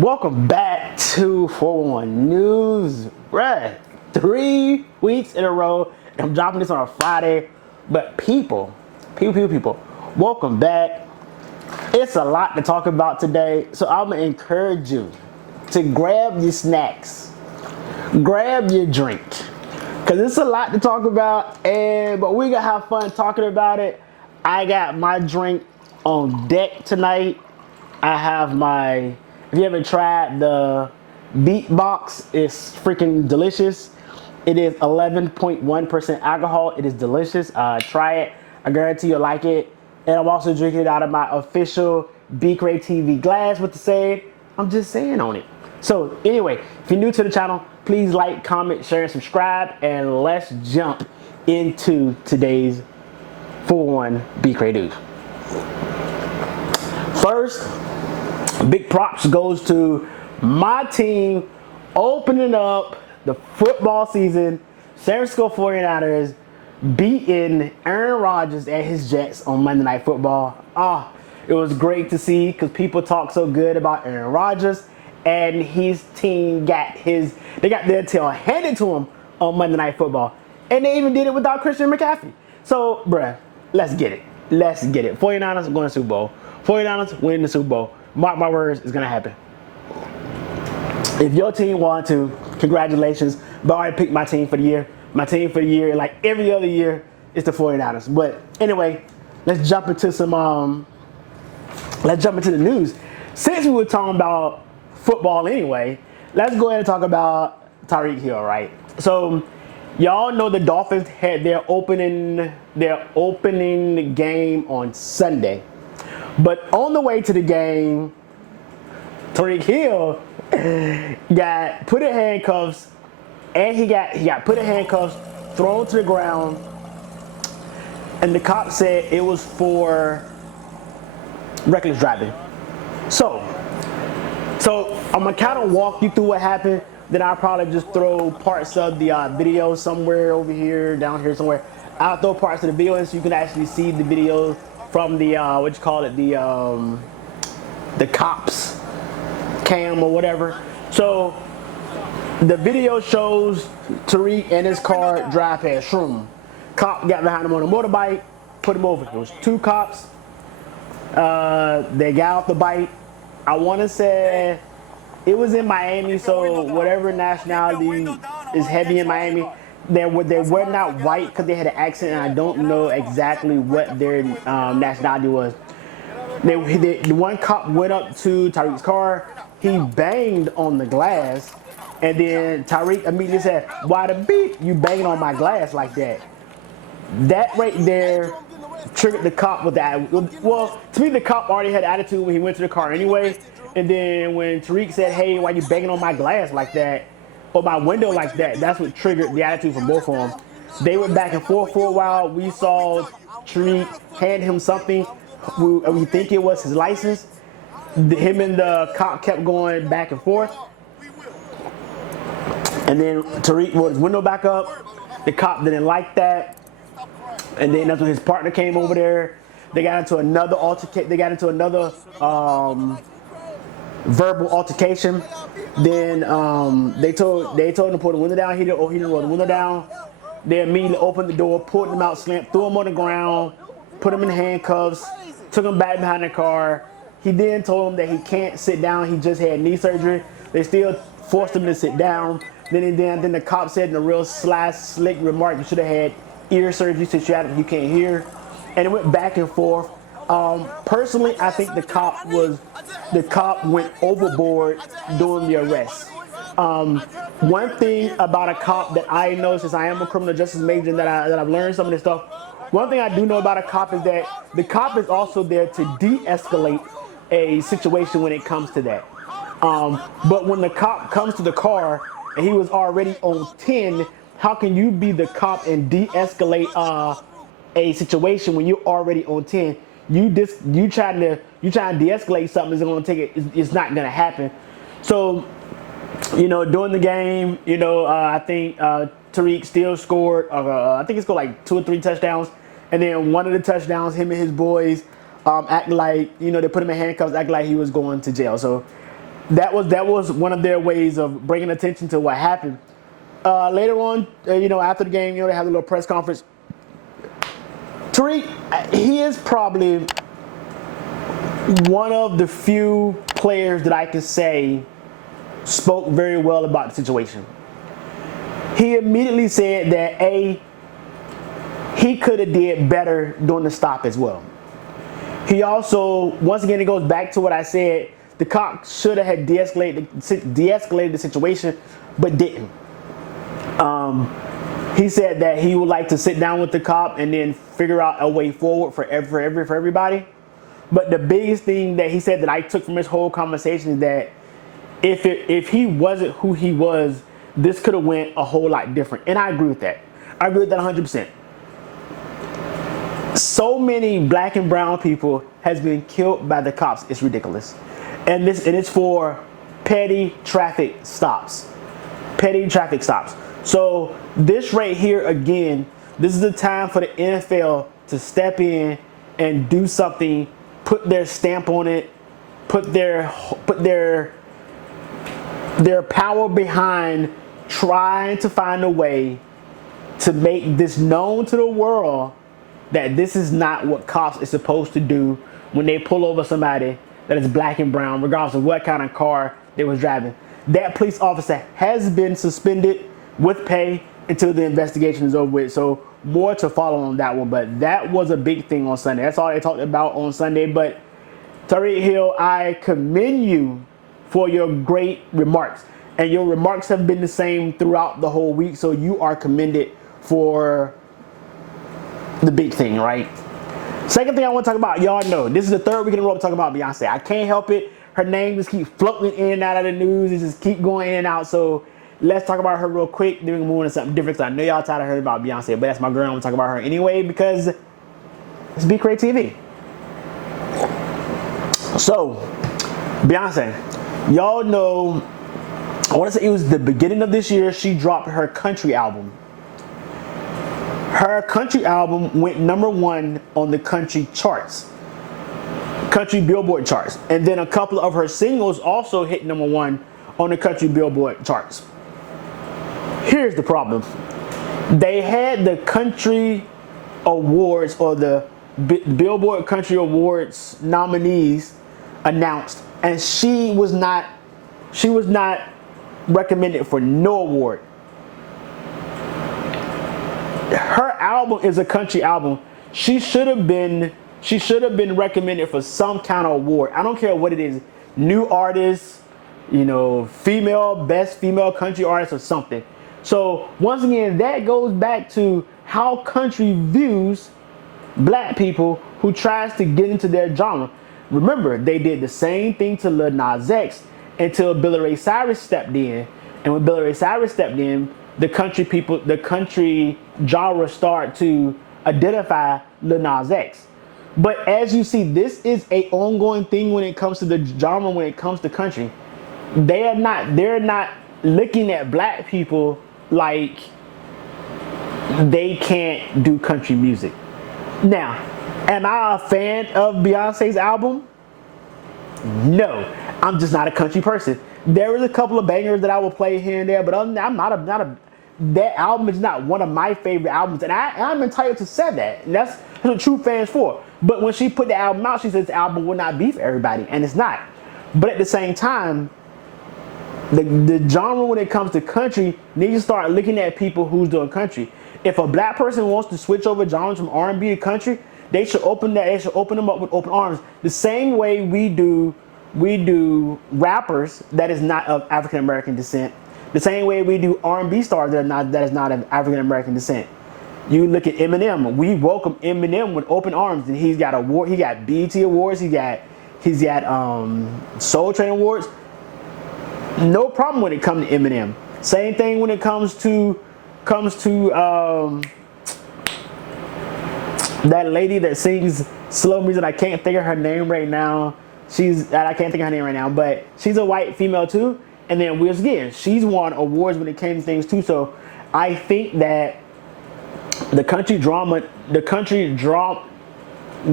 Welcome back to 411 News. Right, 3 weeks in a row. I'm dropping this on a Friday, but people, welcome back. It's a lot to talk about today, so I'm gonna encourage you to grab your snacks, grab your drink, cause it's a lot to talk about. But we gonna have fun talking about it. I got my drink on deck tonight. I have my. If you haven't tried the Beatbox, it's freaking delicious. It is 11.1% alcohol. It is delicious. Try it. I guarantee you'll like it. And I'm also drinking it out of my official B-Cray TV glass with the saying, I'm just saying on it. So anyway, if you're new to the channel, please like, comment, share, and subscribe. And let's jump into today's 411 B-Cray News. First, big props goes to my team opening up the football season. San Francisco 49ers beating Aaron Rodgers and his Jets on Monday Night Football. It was great to see because people talk so good about Aaron Rodgers and his team got their tail handed to him on Monday Night Football. And they even did it without Christian McCaffrey. So, bruh, let's get it. Let's get it. 49ers going to the Super Bowl. 49ers winning the Super Bowl. Mark my words, it's going to happen. If your team want to, congratulations. But I already picked my team for the year. My team for the year, like every other year, is the 49ers. But anyway, let's jump into the news. Since we were talking about football anyway, let's go ahead and talk about Tyreek Hill, right? So y'all know the Dolphins had their opening game on Sunday. But on the way to the game, Tyreek Hill got put in handcuffs, and he got put in handcuffs, thrown to the ground, and the cop said it was for reckless driving. So I'm gonna kind of walk you through what happened. Then I'll probably just throw parts of the video somewhere over here, down here somewhere. I'll throw parts of the video in so you can actually see the video from the the cops cam or whatever. So the video shows Tyreek and his car drive past Shroom. Cop got behind him on a motorbike, put him over. There was 2 cops. They got off the bike. I want to say it was in Miami, so whatever nationality is heavy in Miami. They were not white because they had an accent, and I don't know exactly what their nationality was. The one cop went up to Tyreek's car. He banged on the glass, and then Tyreek immediately said, "Why the beep? You banging on my glass like that?" That right there triggered the cop with that. Well, to me, the cop already had attitude when he went to the car anyway. And then when Tyreek said, "Hey, why you banging on my glass like that?" or my window like that, that's what triggered the attitude from both of them. They went back and forth for a while. We saw Tyreek hand him something. We think it was his license. Him and the cop kept going back and forth. And then Tyreek rolled his window back up. The cop didn't like that. And then that's when his partner came over there. They got into another altercation. They got into another verbal altercation. Then they told him to pull the window down. He didn't roll the window down. They immediately opened the door, pulled him out, threw him on the ground, put him in handcuffs, took him back behind the car. He then told him that he can't sit down. He just had knee surgery. They still forced him to sit down. Then the cop said in a real slick remark, "You should have had ear surgery since you can't hear." And it went back and forth. Personally, I think the cop went overboard during the arrest. One thing about a cop that I know, since I am a criminal justice major, and that I've learned some of this stuff. One thing I do know about a cop is that the cop is also there to de-escalate a situation when it comes to that. But when the cop comes to the car and he was already on 10, how can you be the cop and de-escalate a situation when you're already on 10? You trying to de-escalate something is going to take it. It's not going to happen. So, during the game, I think Tyreek still scored. I think he scored like 2 or 3 touchdowns, and then one of the touchdowns, him and his boys acting like, they put him in handcuffs, acting like he was going to jail. So that was one of their ways of bringing attention to what happened. Later on, after the game, they had a little press conference. Tyreek, he is probably one of the few players that I can say spoke very well about the situation. He immediately said that he could have did better during the stop as well. He also, once again, it goes back to what I said. The cop should have had de-escalated the situation, but didn't. He said that he would like to sit down with the cop and then figure out a way forward for everybody. But the biggest thing that he said that I took from this whole conversation is that if he wasn't who he was, this could have went a whole lot different. And I agree with that. I agree with that 100%. So many black and brown people has been killed by the cops. It's ridiculous. And it's for petty traffic stops. Petty traffic stops. So this right here, again, this is the time for the NFL to step in and do something, put their stamp on it, put their power behind trying to find a way to make this known to the world that this is not what cops are supposed to do when they pull over somebody that is black and brown, regardless of what kind of car they was driving. That police officer has been suspended with pay until the investigation is over with. So more to follow on that one, but that was a big thing on Sunday. That's all they talked about on Sunday. But Tyreek Hill, I commend you for your great remarks. And your remarks have been the same throughout the whole week, so you are commended for the big thing, right? Second thing I want to talk about, y'all know, this is the third week in a row talking about Beyonce. I can't help it. Her name just keeps floating in and out of the news. It just keep going in and out. So let's talk about her real quick. Then we can move on to something different. So I know y'all tired of hearing about Beyonce, but that's my girl. I'm going to talk about her anyway because it's Be Great TV. So, Beyonce, y'all know, I want to say it was the beginning of this year, she dropped her country album. Her country album went #1 on the country charts, country Billboard charts. And then a couple of her singles also hit #1 on the country Billboard charts. Here's the problem. They had the country awards or the Billboard Country Awards nominees announced, and she was not recommended for no award. Her album is a country album. She should have been recommended for some kind of award. I don't care what it is. New artist, best female country artist or something. So once again, that goes back to how country views black people who tries to get into their genre. Remember, they did the same thing to Lil Nas X until Billy Ray Cyrus stepped in. And when Billy Ray Cyrus stepped in, the country genre started to identify Lil Nas X. But as you see, this is an ongoing thing when it comes to the genre, when it comes to country. They're not looking at black people like they can't do country music. Now, am I a fan of Beyonce's album? No, I'm just not a country person. There is a couple of bangers that I will play here and there, but other than that, I'm not a that album is not one of my favorite albums, and I'm entitled to say that. And that's what true fans for. But when she put the album out, she said the album will not be for everybody, and it's not. But at the same time, the genre when it comes to country needs to start looking at people who's doing country. If a black person wants to switch over genres from R&B to country, they should open them up with open arms. The same way we do rappers that is not of African American descent. The same way we do R&B stars that is not of African American descent. You look at Eminem. We welcome Eminem with open arms, and he's got award. He got BET awards. He's got Soul Train awards. No problem when it comes to Eminem. Same thing when it comes to that lady that sings slow music. I can't think of her name right now. I can't think of her name right now, but she's a white female too. And then once again, she's won awards when it came to things too. So I think that the country drama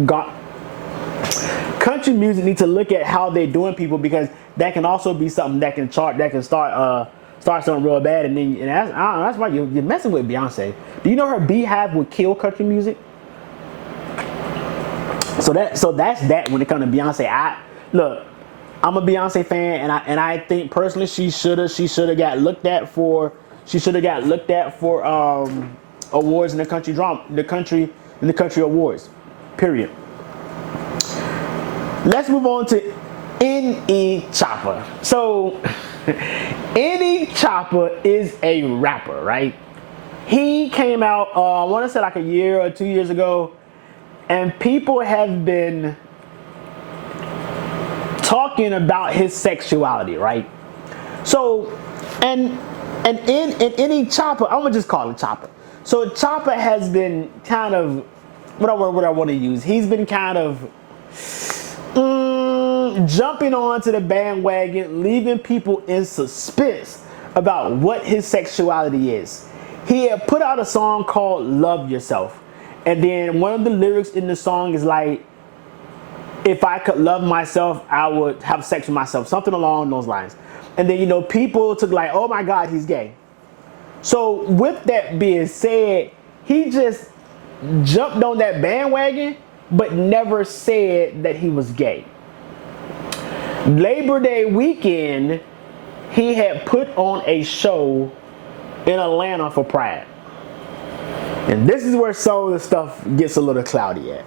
got country music needs to look at how they're doing people, because that can also be something that can start something real bad, and then I don't know, that's why you're messing with Beyonce. Do you know her beehive would kill country music? So that's that when it comes to Beyonce. I'm a Beyonce fan, and I think personally she should have got looked at for awards in the country awards. Period. Let's move on to N.E. Choppa. So N.E. Choppa is a rapper, right? He came out, I want to say like a year or 2 years ago, and people have been talking about his sexuality, right? So, and in N.E. Choppa, I'm gonna just call it Choppa. So Choppa has been kind of, what I want to use. He's been kind of jumping onto the bandwagon, leaving people in suspense about what his sexuality is. He had put out a song called "Love Yourself," and then one of the lyrics in the song is like, if I could love myself, I would have sex with myself, something along those lines. And then, people took like, oh my God, he's gay. So with that being said, he just jumped on that bandwagon, but never said that he was gay. Labor Day weekend, he had put on a show in Atlanta for Pride. And this is where some of the stuff gets a little cloudy at.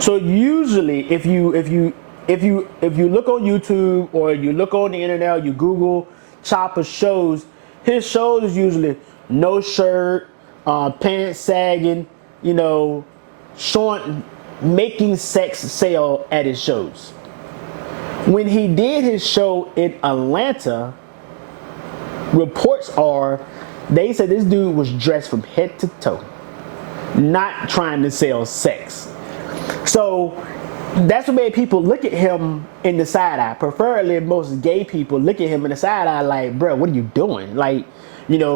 So usually, if you look on YouTube or you look on the internet, or you Google Choppa's shows, his shows is usually no shirt, pants sagging, showing, making sex sell at his shows. When he did his show in Atlanta, reports are, they said this dude was dressed from head to toe, not trying to sell sex. So that's what made people look at him in the side eye. Preferably, most gay people look at him in the side eye like, bro, what are you doing? Like, you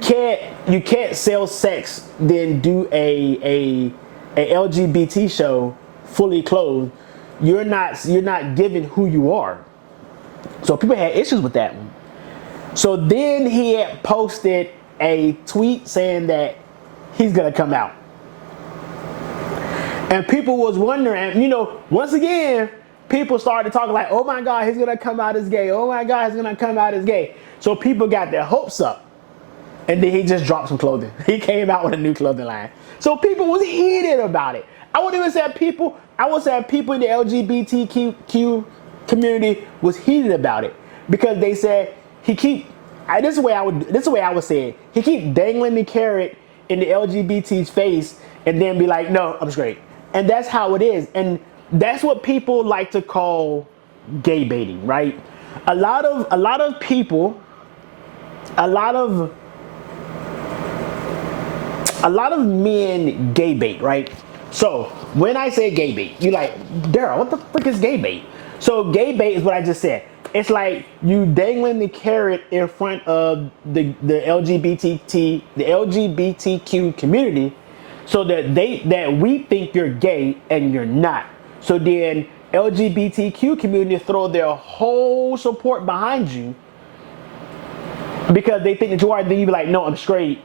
can't sell sex, then do a LGBT show fully clothed. You're not giving who you are. So people had issues with that one. So then he had posted a tweet saying that he's gonna come out. And people was wondering, once again, people started talking like, oh my God, he's gonna come out as gay. Oh my God, he's gonna come out as gay. So people got their hopes up. And then he just dropped some clothing. He came out with a new clothing line. So people was heated about it. I would say people in the LGBTQ community was heated about it, because they said this is the way I would say it. He keep dangling the carrot in the LGBT's face and then be like, no, I'm straight. And that's how it is. And that's what people like to call gay baiting, right? A lot of people, a lot of men gay bait, right? So when I say gay bait, you're like, Daryl, what the frick is gay bait? So gay bait is what I just said. It's like you dangling the carrot in front of the LGBTQ community, so that we think you're gay and you're not. So then LGBTQ community throw their whole support behind you because they think that you are. Then you be like, no, I'm straight.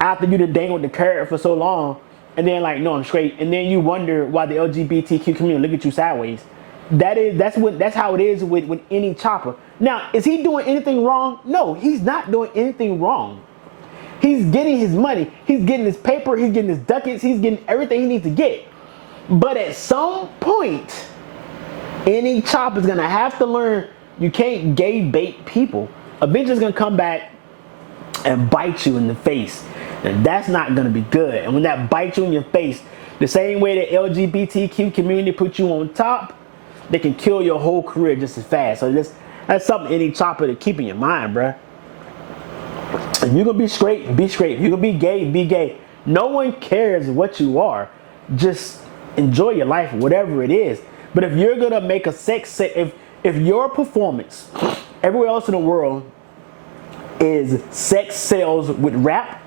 After you done dangled the carrot for so long, and then like, no, I'm straight, and then you wonder why the LGBTQ community look at you sideways. That's how it is with any Choppa. Now, is he doing anything wrong? No, he's not doing anything wrong. He's getting his money. He's getting his paper. He's getting his ducats. He's getting everything he needs to get. But at some point, any Choppa is gonna have to learn you can't gay bait people. Eventually, it's gonna come back and bite you in the face, and that's not gonna be good. And when that bites you in your face, the same way the LGBTQ community put you on top, they can kill your whole career just as fast. So that's something any Choppa to keep in your mind, bruh. If you're gonna be straight, be straight. If you're gonna be gay, be gay. No one cares what you are. Just enjoy your life, whatever it is. But if you're gonna make a if your performance everywhere else in the world is sex sales with rap,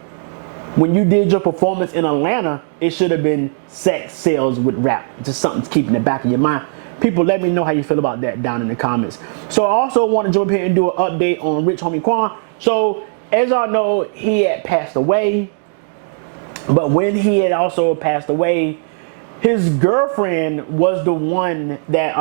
when you did your performance in Atlanta, it should have been sex sales with rap. Just something to keep in the back of your mind. People, let me know how you feel about that down in the comments. So I also want to jump here and do an update on Rich Homie Quan. So as y'all know, he had passed away. But when he had also passed away, his girlfriend was the one that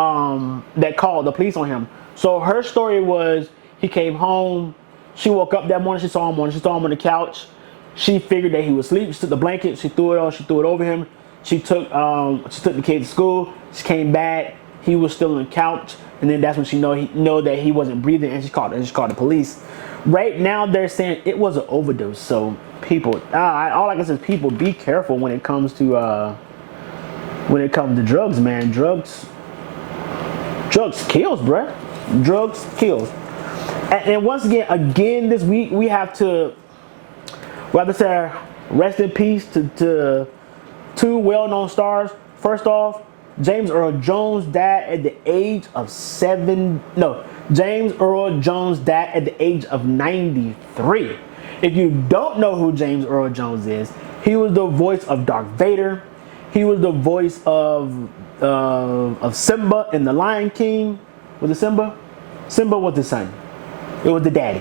that called the police on him. So her story was, he came home. She woke up that morning. She saw him on the couch. She figured that he was asleep. She took the blanket. She threw it on. She threw it over him. She took the kid to school. She came back. He was still on the couch, and then that's when she know that he wasn't breathing, and she called the police. Right now they're saying it was an overdose. So people, all I can say is people, be careful when it comes to drugs, man. Drugs kills, bruh. Drugs kills. And once again this week we have to say rest in peace to two well-known stars. First off, James Earl Jones died at the age of James Earl Jones died at the age of 93. If you don't know who James Earl Jones is, he was the voice of Darth Vader. He was the voice of Simba in The Lion King. Was it Simba? Simba was the son. It was the daddy.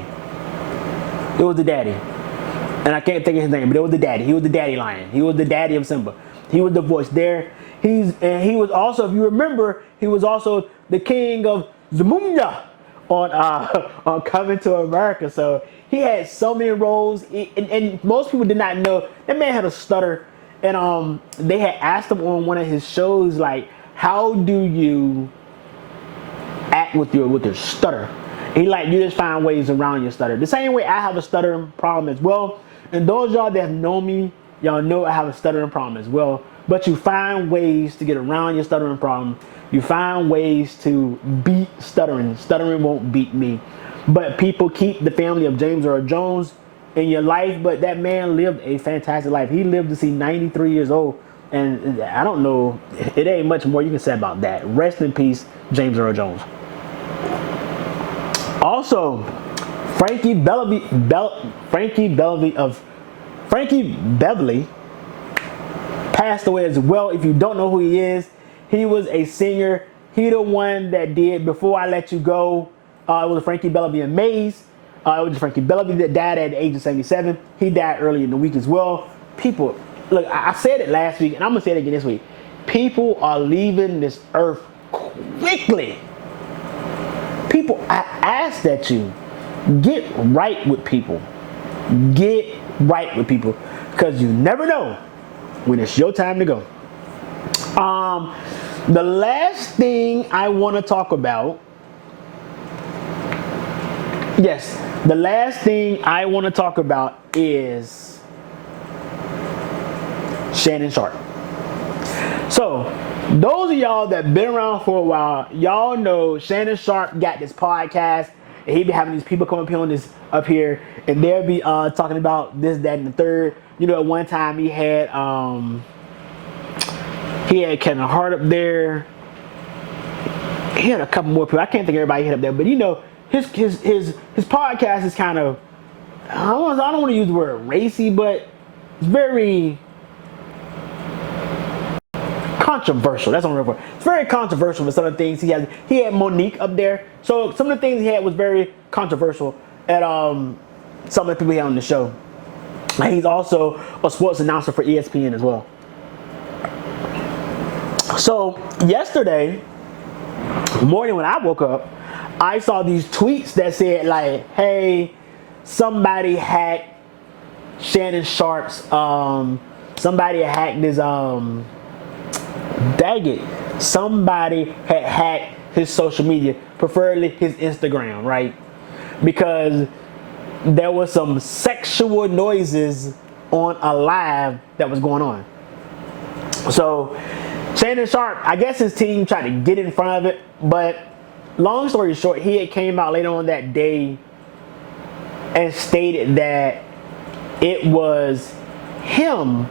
And I can't think of his name, but it was the daddy. He was the daddy lion. He was the daddy of Simba. He was the voice there. He was also, if you remember, he was also the king of Zamunda on Coming to America. So he had so many roles, and most people did not know that man had a stutter. And they had asked him on one of his shows, like, how do you act with your stutter? And he like, you just find ways around your stutter. The same way I have a stuttering problem as well. And those y'all that have known me, y'all know I have a stuttering problem as well. But you find ways to get around your stuttering problem. You find ways to beat stuttering. Stuttering won't beat me. But people, keep the family of James Earl Jones in your life. But that man lived a fantastic life. He lived to see 93 years old. And I don't know, it ain't much more you can say about that. Rest in peace, James Earl Jones. Also, Frankie Beverly passed away as well. If you don't know who he is, he was a singer. He the one that did Before I Let You Go. It was Frankie Beverly and Maze. It was Frankie Beverly that died at the age of 77. He died early in the week as well. People, look, I said it last week, and I'm gonna say it again this week. People are leaving this earth quickly. People, I ask that you get right with people. Get right with people, because you never know when it's your time to go. The last thing I want to talk about, is Shannon Sharpe. So, those of y'all that been around for a while, y'all know Shannon Sharpe got this podcast, and he be having these people come up here, and they'll be talking about this, that, and the third. You know, at one time he had Kevin Hart up there. He had a couple more people. I can't think of everybody he had up there, but you know, his podcast is kind of, I don't want to use the word racy, but it's very controversial. That's what I'm looking for. It's very controversial with some of the things he has. He had Monique up there, so some of the things he had was very controversial at some of the people he had on the show. And he's also a sports announcer for ESPN as well. So yesterday morning when I woke up, I saw these tweets that said like, "Hey, somebody hacked Shannon Sharpe's. Somebody hacked his dang it. Somebody had hacked his social media, preferably his Instagram, right? Because there was some sexual noises on a live that was going on." So Shannon Sharpe, I guess his team tried to get in front of it, but long story short, he had came out later on that day and stated that it was him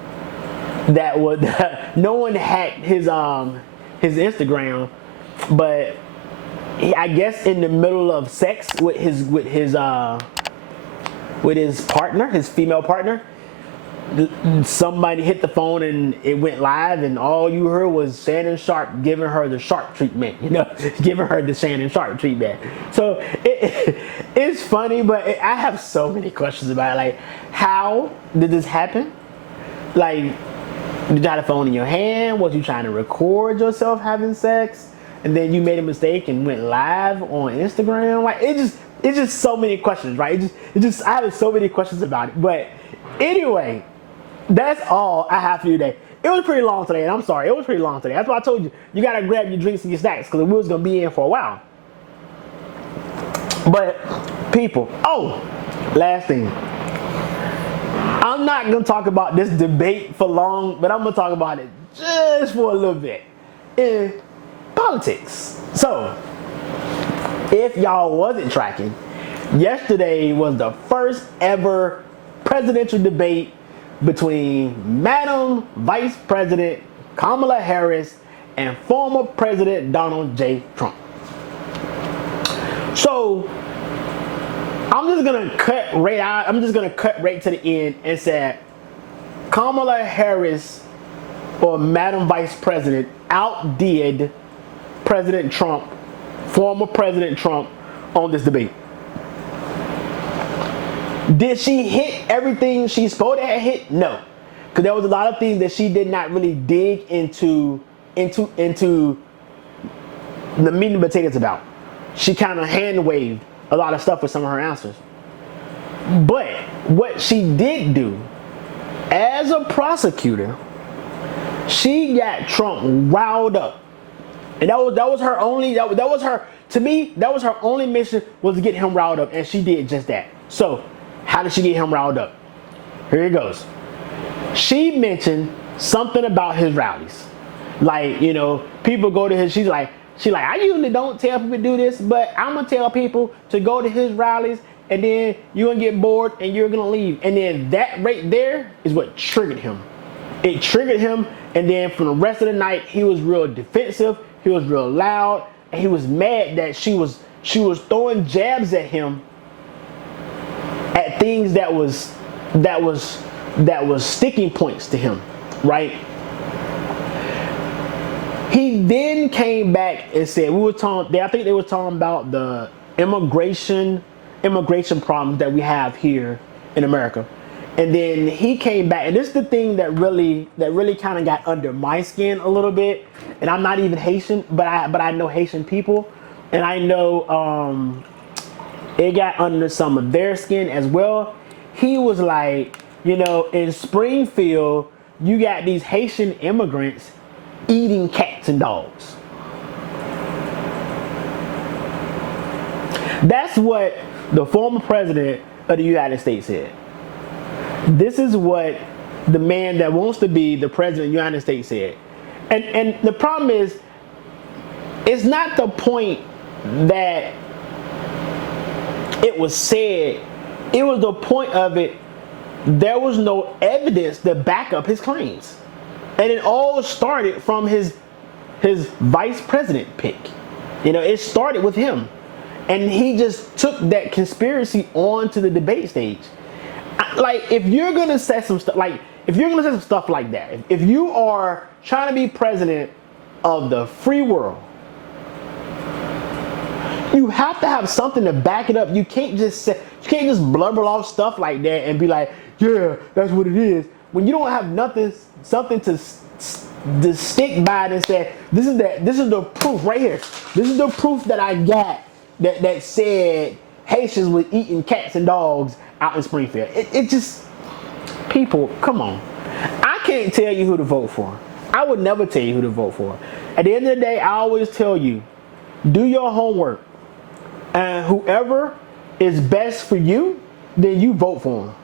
that would no one hacked his Instagram, but I guess in the middle of sex with his partner, his female partner, somebody hit the phone and it went live, and all you heard was Shannon Sharp giving her the Sharp treatment, giving her the Shannon Sharp treatment. So it's funny, but I have so many questions about it. Like, how did this happen? Like, did you have a phone in your hand? Was you trying to record yourself having sex, and then you made a mistake and went live on Instagram? Like, it's just so many questions, right? I have so many questions about it. But anyway, that's all I have for you today. It was pretty long today, and I'm sorry. It was pretty long today. That's why I told you, you got to grab your drinks and your snacks, because we was going to be in for a while. But, people, last thing. I'm not going to talk about this debate for long, but I'm going to talk about it just for a little bit. In politics. So, if y'all wasn't tracking, yesterday was the first ever presidential debate between Madam Vice President Kamala Harris and former President Donald J. Trump. So, I'm just gonna cut right out. I'm just gonna cut right to the end and say Kamala Harris, or Madam Vice President, outdid President Trump, former President Trump, on this debate. Did she hit everything she's supposed to have hit? No, because there was a lot of things that she did not really dig into the meat and potatoes about. She kind of hand waved a lot of stuff with some of her answers. But what she did do, as a prosecutor, she got Trump riled up, and that was her only. That was her. To me, that was her only mission, was to get him riled up, and she did just that. So, how did she get him riled up? Here it goes. She mentioned something about his rallies, like, people go to his. She's like, I usually don't tell people to do this, but I'm gonna tell people to go to his rallies, and then you're gonna get bored and you're gonna leave. And then that right there is what triggered him. It triggered him, and then for the rest of the night, he was real defensive. He was real loud, and he was mad that she was throwing jabs at him at things that was sticking points to him, right? He then came back and said, I think they were talking about the immigration problems that we have here in America. And then he came back, and this is the thing that really kind of got under my skin a little bit. And I'm not even Haitian, but I know Haitian people, and I know it got under some of their skin as well. He was like, in Springfield, you got these Haitian immigrants eating cats and dogs. That's what the former president of the United States said. This is what the man that wants to be the president of the United States said. And the problem is, it's not the point that it was said. It was the point of it, there was no evidence to back up his claims. And it all started from his vice president pick. It started with him. And he just took that conspiracy onto the debate stage. Like, if you're going to say some stuff, like that, if you are trying to be president of the free world, you have to have something to back it up. You can't just blubber off stuff like that and be like, yeah, that's what it is, when you don't have something to stick by and say, this is the proof right here. This is the proof that I got that said Haitians were eating cats and dogs out in Springfield. It just, people, come on. I can't tell you who to vote for. I would never tell you who to vote for. At the end of the day, I always tell you, do your homework, and whoever is best for you, then you vote for them.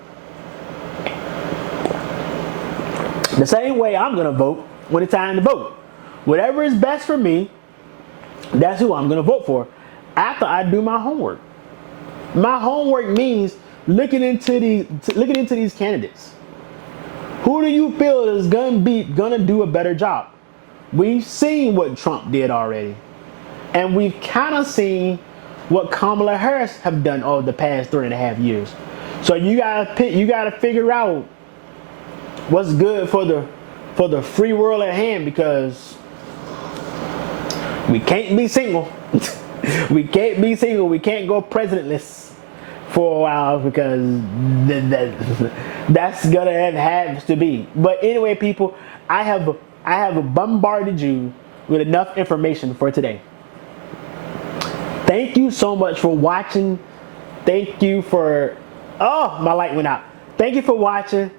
The same way I'm going to vote when it's time to vote. Whatever is best for me, that's who I'm going to vote for after I do my homework. My homework means looking into these candidates. Who do you feel is gonna do a better job? We've seen what Trump did already, and we've kind of seen what Kamala Harris have done over the past 3.5 years. So you gotta figure out what's good for the free world at hand, because we can't be single. We can't be single. We can't go presidentless for a while, because that's gonna have to be. But anyway, people, I have bombarded you with enough information for today. Thank you so much for watching. Thank you for, oh, my light went out. Thank you for watching.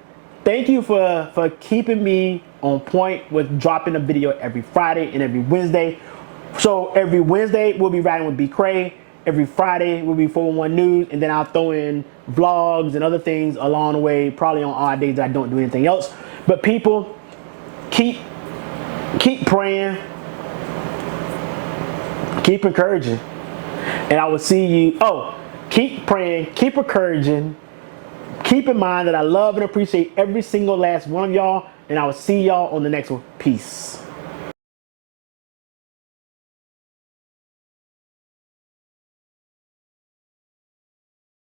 Thank you for keeping me on point with dropping a video every Friday and every Wednesday. So every Wednesday we'll be riding with B. Cray. Every Friday we'll be 411 News, and then I'll throw in vlogs and other things along the way, probably on odd days that I don't do anything else. But people, keep praying, keep encouraging, and I will see you. Oh, keep praying, keep encouraging. Keep in mind that I love and appreciate every single last one of y'all, and I will see y'all on the next one. Peace.